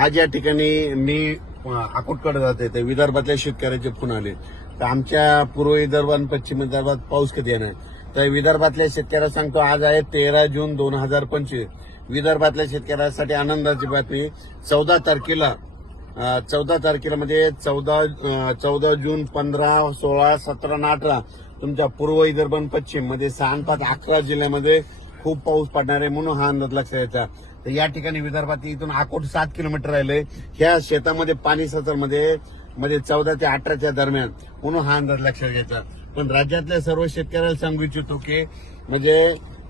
आज या ठिकाणी मी आकुटकडे जाते ते विदर्भातल्या शेतकऱ्याचे फोन आले तर आमच्या पूर्व विदर्भ आणि पश्चिम विदर्भात पाऊस कधी येणार तर विदर्भातल्या शेतकऱ्याला सांगतो आज आहे तेरा जून दोन हजार पंचवीस विदर्भातल्या शेतकऱ्यासाठी आनंदाची बातमी चौदा तारखेला चौदा तारखेला म्हणजे चौदा चौदा जून पंधरा सोळा सतरा आणि अठरा तुमच्या पूर्व विदर्भ पश्चिम मध्ये सहा अकरा जिल्ह्यामध्ये खूप पाऊस पडणार आहे म्हणून हा अंदाज लक्षात यायचा तर या ठिकाणी विदर्भात इथून आकोट सात किलोमीटर राहिले ह्या शेतामध्ये पाणी मध्ये म्हणजे चौदा ते अठराच्या दरम्यान म्हणून हा अंदाज लक्षात घ्यायचा पण राज्यातल्या सर्व शेतकऱ्याला सांगू इच्छितो की म्हणजे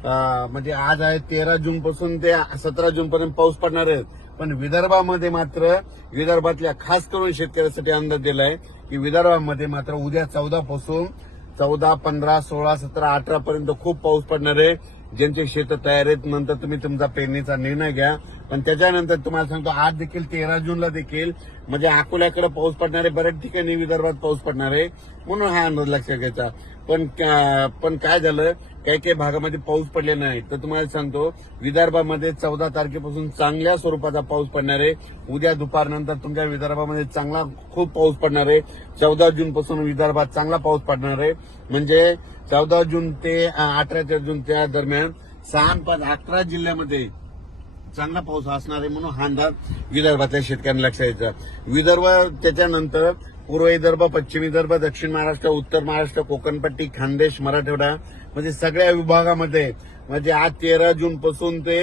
म्हणजे आज आहे तेरा जून पासून ते सतरा जून पर्यंत पाऊस पडणार आहे पण विदर्भामध्ये मात्र विदर्भातल्या खास करून शेतकऱ्यांसाठी अंदाज दिलाय की विदर्भामध्ये मात्र उद्या चौदा पासून चौदा पंधरा सोळा सतरा अठरा पर्यंत खूप पाऊस पडणार आहे ज्यांचे शेत तयार आहेत नंतर तुम्ही तुमचा पेरणीचा निर्णय घ्या पण त्याच्यानंतर तुम्हाला सांगतो आज देखील तेरा जूनला देखील म्हणजे अकोल्याकडे पाऊस पडणार आहे बऱ्याच ठिकाणी विदर्भात पाऊस पडणार आहे म्हणून हा अंदाज लक्षात घ्यायचा पण पण काय झालं काही काही भागामध्ये पाऊस पडलेला नाही तर तुम्हाला सांगतो विदर्भामध्ये चौदा तारखेपासून चांगल्या स्वरूपाचा पाऊस पडणार आहे उद्या दुपारनंतर तुमच्या विदर्भामध्ये चांगला खूप पाऊस पडणार आहे चौदा जून पासून विदर्भात चांगला पाऊस पडणार आहे म्हणजे चौदा जून ते अठरा त्या दरम्यान सहा पाच अकरा जिल्ह्यामध्ये चांगला पाऊस असणार आहे म्हणून हा अंदाज विदर्भातल्या शेतकऱ्यांना लक्षात यायचा विदर्भ त्याच्यानंतर पूर्व विदर्भ पश्चिम विदर्भ दक्षिण महाराष्ट्र उत्तर महाराष्ट्र कोकणपट्टी खानदेश मराठवाडा म्हणजे सगळ्या विभागामध्ये म्हणजे आज तेरा जून पासून ते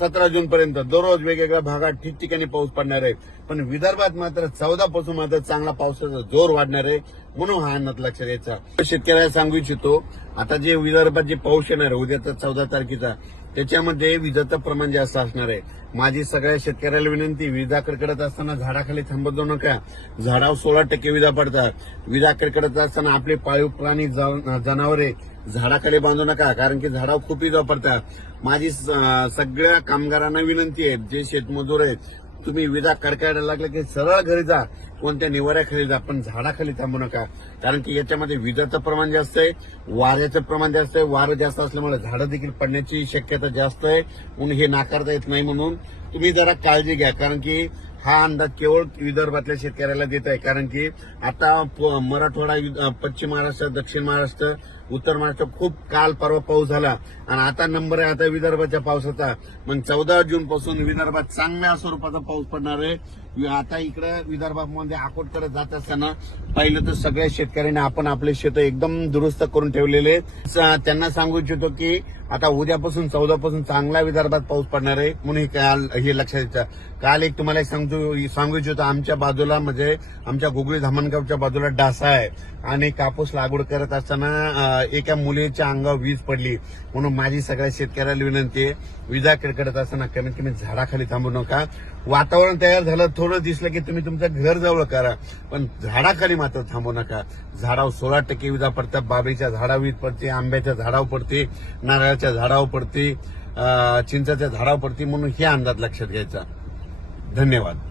सतरा जून पर्यंत दररोज वेगवेगळ्या भागात ठिकठिकाणी पाऊस पडणार आहे पण विदर्भात मात्र चौदा पासून मात्र चांगला पावसाचा जोर वाढणार आहे म्हणून हा अन्नात लक्षात यायचा शेतकऱ्याला सांगू इच्छितो आता जे विदर्भात जे पाऊस येणार आहे उद्याचा चौदा तारखेचा त्याच्यामध्ये विजेचं प्रमाण जास्त असणार आहे माझी सगळ्या शेतकऱ्याला विनंती विजा कडकडत असताना झाडाखाली थांबत जाऊ नका झाडावर सोळा टक्के विजा पडतात विजा कडकडत असताना आपले पाळीव प्राणी जनावरे झाडाखाली बांधू नका कारण की झाडावर खूप विजा पडतात माझी सगळ्या कामगारांना विनंती आहे जे शेतमजूर आहेत तुम्ही विदा कडकायला लागले की सरळ घरी जा कोणत्या निवाऱ्याखाली जा पण झाडाखाली थांबू नका कारण की याच्यामध्ये विजाचं प्रमाण जास्त आहे वाऱ्याचं प्रमाण जास्त आहे वारं जास्त असल्यामुळे झाडं देखील पडण्याची शक्यता जास्त आहे म्हणून हे नाकारता येत नाही म्हणून तुम्ही जरा काळजी घ्या कारण की हा अंदाज केवळ विदर्भातल्या शेतकऱ्याला देत आहे कारण की आता मराठवाडा पश्चिम महाराष्ट्र दक्षिण महाराष्ट्र उत्तर महाराष्ट्रात खूप काल परवा पाऊस झाला आणि आता नंबर आहे आता विदर्भाच्या पावसाचा मग चौदा जून पासून विदर्भात चांगल्या स्वरूपाचा पाऊस पडणार आहे आता इकडे विदर्भामध्ये आकोटकडे जात असताना पहिलं तर सगळ्या शेतकऱ्यांनी आपण आपले शेत एकदम दुरुस्त करून ठेवलेले त्यांना सांगू इच्छितो की आता उद्यापासून चौदापासून चांगला विदर्भात पाऊस पडणार आहे म्हणून काल हे लक्षात काल एक तुम्हाला सांगतो सांगू इच्छितो आमच्या बाजूला म्हणजे आमच्या गुगळी धामणगावच्या बाजूला डासा आहे आणि कापूस लागवड करत असताना एका मुलीच्या अंगावर वीज पडली म्हणून माझी सगळ्या शेतकऱ्याला विनंती आहे विजा कडकडत असताना कमीत कमी झाडाखाली थांबू नका वातावरण तयार झालं थोडं दिसलं की तुम्ही तुमचं घर जवळ करा पण झाडाखाली मात्र थांबू नका झाडावर सोळा टक्के विजा पडतात बाबेच्या झाडा वीज पडते आंब्याच्या झाडावर पडते नारळाच्या झाडावर पडते चिंचाच्या झाडावर पडते म्हणून हे अंदाज लक्षात घ्यायचा धन्यवाद